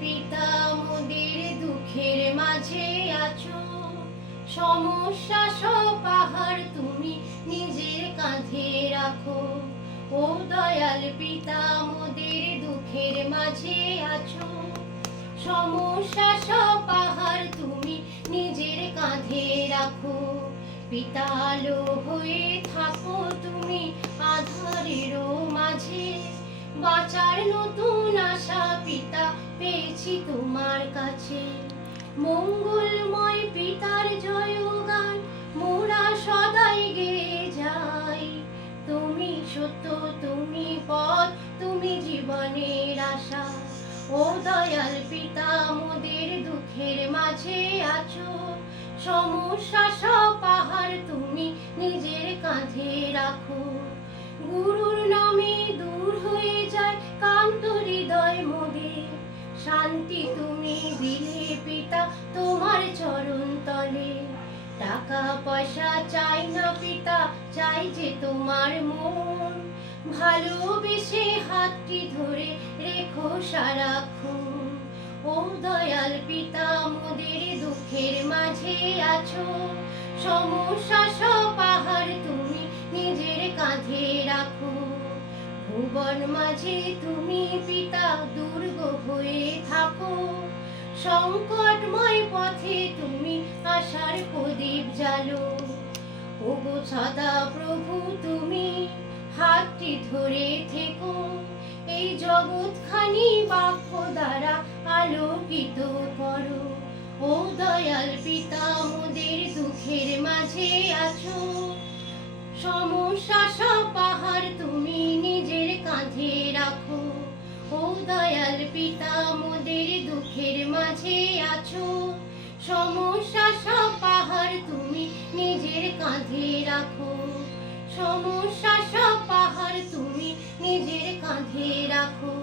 পিতা মোদের দুঃখের মাঝে আছো, সমস্যা সব পাহাড় তুমি নিজের কাঁধে রাখো। ও দয়াল পিতা মোদের দুঃখের মাঝে আছো, সমস্যা সব পাহাড় তুমি নিজের কাঁধে রাখো। পিতা আলো হয়ে থাকো তুমি আঁধারেরও মাঝে, বাঁচার নতুন আশা পিতা পেয়েছি তোমার কাছে। মঙ্গলময় পিতার জয়গান মোরা সদাই গেয়ে যাই, তুমি সত্য, তুমি পথ, তুমি জীবনের আশা। ও দয়াল পিতা মোদের দুঃখের মাঝে আছো, সমস্যা সব পাহাড় তুমি নিজের কাঁধে রাখো। গুরুর নামে দূর হয়ে যায় কান্ত হৃদয় মোদের, শান্তি তুমি দিলে পিতা তোমার চরণ তলে। টাকা পয়সা চাই না পিতা, চাই যে তোমার মন, ভালোবেসে হাতটি ধরে রেখো সারাক্ষণ। ও দয়াল পিতা মোদের দুঃখের মাঝে আছো, সমস্যা সব পাহাড় তুমি নিজের কাঁধে রাখো। ভুবন মাঝে তুমি পিতা দুর্গ হয়ে থাকো, সংকটময় পথে তুমি আশার প্রদীপ জ্বালো। ওগো সদা প্রভু তুমি হাতটি ধরে থেকো, এই জগৎখানি বাক্য দ্বারা আলোকিত করো। ও দয়াল পিতা মোদের দুঃখের মাঝে আছো, সমস্যা সব পাহাড় তুমি নিজের কাঁধে রাখো। ও দয়াল পিতা মোদের দুঃখের মাঝে আছো, সমস্যা সব পাহাড় তুমি নিজের কাঁধে রাখো। সমস্যা সব পাহাড় তুমি নিজের কাঁধে রাখো।